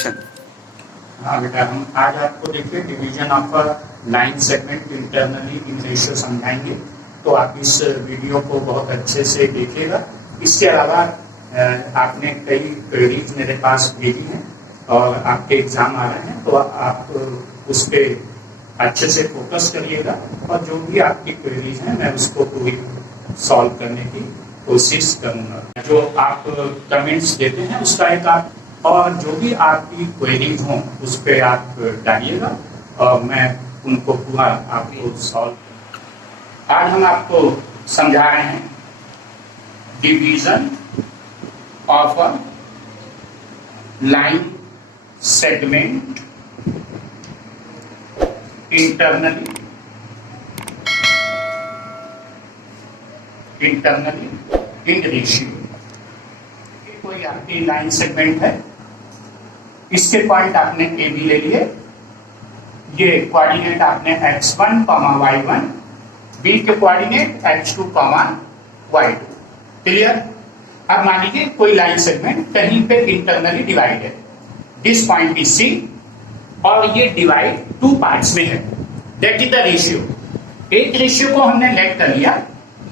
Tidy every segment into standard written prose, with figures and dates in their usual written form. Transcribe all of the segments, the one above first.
Action. हाँ बेटा, हम आज आपको देखिए division of line segment internally in ratio समझाएंगे, तो आप इस वीडियो को बहुत अच्छे से देखिएगा। इसके अलावा आपने कई क्वेरीज मेरे पास भेजी हैं और आपके एग्जाम आ रहे हैं, तो आप उस पर अच्छे से फोकस करिएगा और जो भी आपकी क्वेरीज हैं मैं उसको पूरी सॉल्व करने की कोशिश करूँगा। जो आप कमेंट्स देते हैं उसका एक आप और जो भी आपकी क्वेरीज हों उस पर आप डालिएगा और मैं उनको पूरा आपको सॉल्व। आज हम आपको समझा रहे हैं division of a line segment internally in ratio. कोई आपकी लाइन सेगमेंट है, इसके पॉइंट आपने ए बी ले लिए, ये कोऑर्डिनेट आपने x1, y1, बी के कोऑर्डिनेट x2, y2। क्लियर? अब मान लीजिए कोई लाइन सेगमेंट कहीं पे इंटरनली डिवाइड है, दिस पॉइंट इज सी और ये डिवाइड टू पार्ट्स में है, दैट इज द रेशियो। एक रेशियो को हमने लेट कर लिया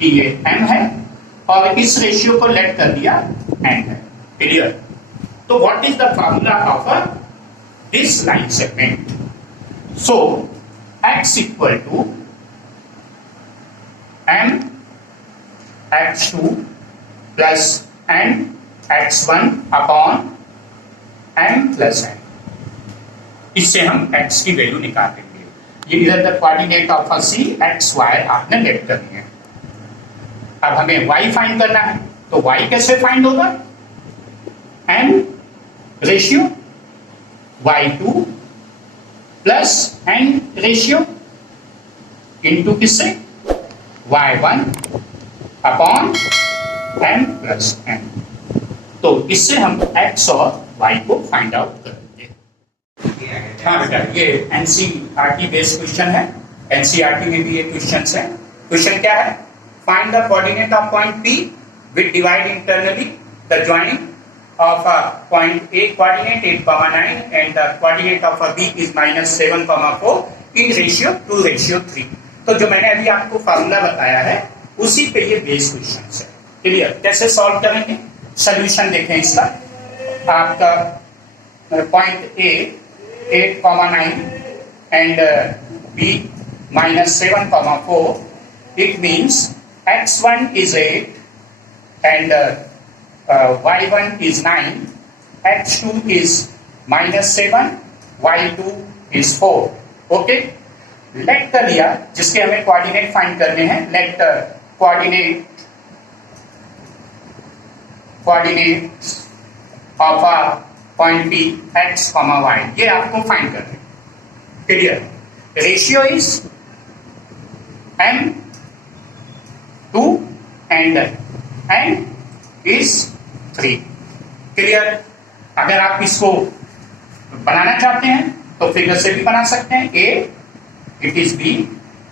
कि ये m है और इस रेशियो को लेट कर दिया n है। क्लियर? तो what is the formula of this line segment? So x equal to m x2 plus n x1 upon m plus n। इससे हम x की वैल्यू निकाल देंगे। ये इधर the coordinate of a C x y आपने let करनी है। अब हमें y फाइंड करना है, तो y कैसे फाइंड होगा? m ratio y2 plus n ratio into किससे? y1 upon m plus n। तो इससे हम x और y को फाइंड आउट करेंगे। हाँ बेटा, ये एनसीईआरटी बेस्ड क्वेश्चन है, एनसीईआरटी में भी ये क्वेश्चन है। क्वेश्चन क्या है? Find the coordinate of point P with divide internally the joining of a point A coordinate 8,9 and the coordinate of a B is -7,4 in ratio 2:3। तो जो मैंने अभी आपको फार्मूला बताया है उसी पे ये बेस क्वेश्चन है। क्लियर? कैसे सॉल्व करेंगे? सॉल्यूशन देखें इसका। आपका point A 8,9 and B -7,4, it means x1 is 8 and y1 is 9, x2 is -7, y2 is 4। Okay, let कर लिया जिसके हमें कोऑर्डिनेट फाइंड करने हैं। Let coordinate of a point P x, y, ये आपको फाइंड करना है। Clear? Ratio is m2 and n is 3। Clear? अगर आप इसको बनाना चाहते हैं तो फिगर से भी बना सकते हैं। A it is B,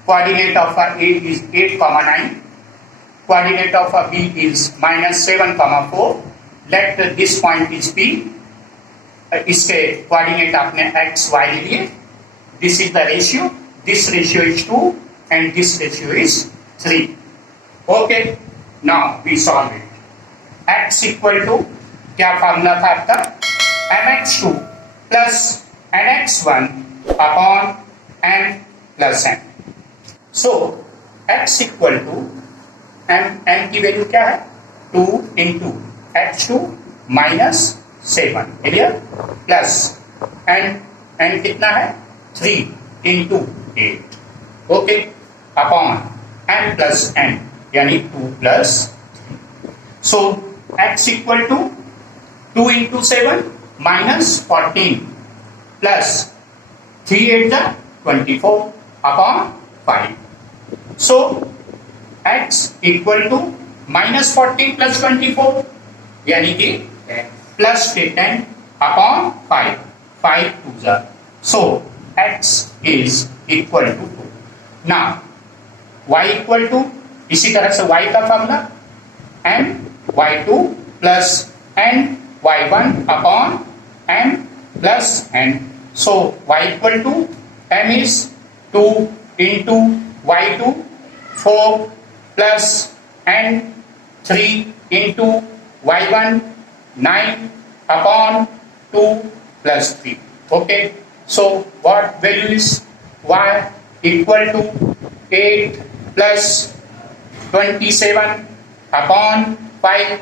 coordinate of A is 8,9, coordinate of B is -7,4। Let this point is P, इसके कोऑर्डिनेट आपने x y ले लिए। This is the ratio, this ratio is 2 and this ratio is 3। Okay, now we solve it. x equal to क्या formula था आपका? mx2 plus nx1 upon m plus n। So x equal to m की value क्या है? 2 into x2 -7। Clear? Plus n कितना है? 3 into 8। Okay, upon m plus n यानी 2 plus. So x equal to 2 into 7 -14 plus 3 8 24 upon 5। So x equal to -14 plus 24 यानी कि plus 10 upon 5, 5 2 so x is equal to 2। Now y equal to, इसी तरह से y का formula m y2 plus n y1 upon m plus n. So y equal to m is 2 into y2, 4 plus n, 3 into y1, 9 upon 2 plus 3. Okay, so what value is y equal to 8 plus 27 upon 5.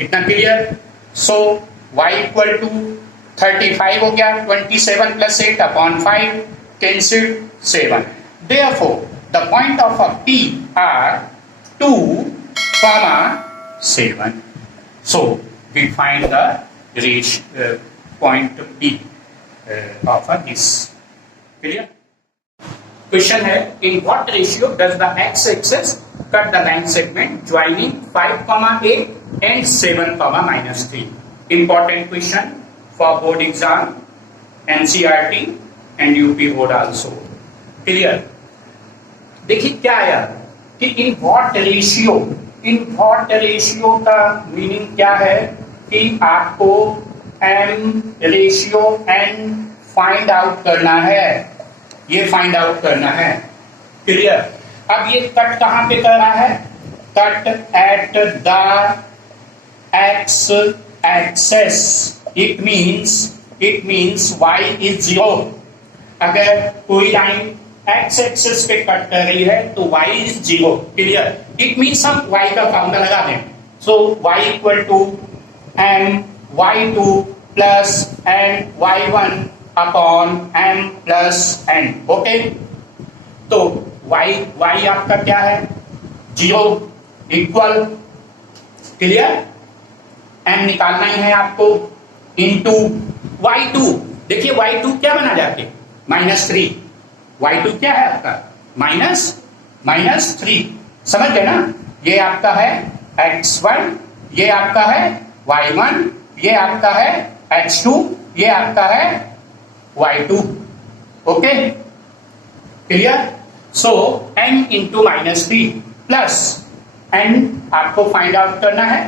इतना clear? So y equal to 35 हो गया, 27 plus 8 upon 5 cancel 7. Therefore, the point of a P are 2, 7. So we find the point P of this. Clear? Question है, in what ratio does the x-axis cut the line segment joining 5, 8 and 7, -3? Important question for board exam, NCERT and UP board also. Clear? देखिए क्या आया कि in what ratio का meaning क्या है कि आपको m ratio n find out करना है, ये फाइंड आउट करना है. क्लियर? अब ये कट कहां पे कर रहा है? Cut at the x axis. It means y is 0. अगर कोई लाइन x एक्सिस पे कट कर रही है तो y is 0. Clear? It means हम y का फॉर्मूला लगा दें. So y equal to m y2 plus n y1 upon m plus n. Okay, तो y आपका क्या है? 0 इक्वल. क्लियर? m निकालना ही है आपको इंटू y2. देखिए y2 क्या बना जाके? -3. y2 क्या है आपका? -3. समझ गए ना? ये आपका है x1, ये आपका है y1, ये आपका है x2, ये आपका है y2. Okay, clear? So n into -3 plus n आपको फाइंड आउट करना है.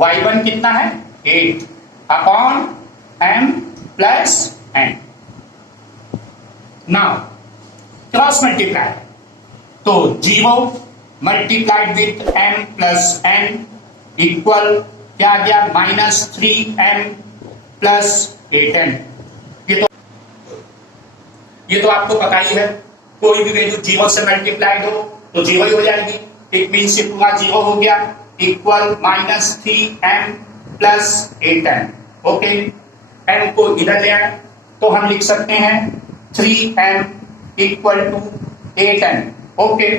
y1 कितना है? 8 upon m plus n. Now cross multiply, तो 0 multiplied with m plus n equal क्या आ गया? -3m plus 8n. ये तो आपको पता ही है, कोई भी वैल्यू 0 से मल्टीप्लाइड हो तो 0 ही हो जाएगी. इट मीन्स ये पूरा 0 हो गया equal -3m plus 8n. Okay, m को इधर ले आए तो हम लिख सकते हैं 3m equal to 8n. Okay,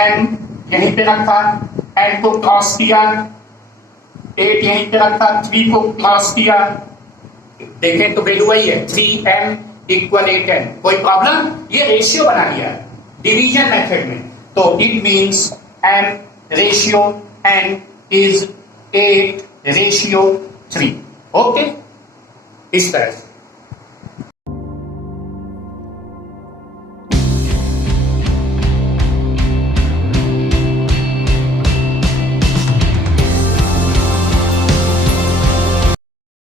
m यहीं पे रखा, n को क्रॉस किया, 8 यहीं पे रखा, 3 को क्रॉस किया. देखें तो वैल्यू वही है 3m इक्वल 8n. कोई प्रॉब्लम? ये रेशियो बना लिया डिवीजन मेथड में, तो it means m ratio n is 8 ratio 3. Okay, इस तरह से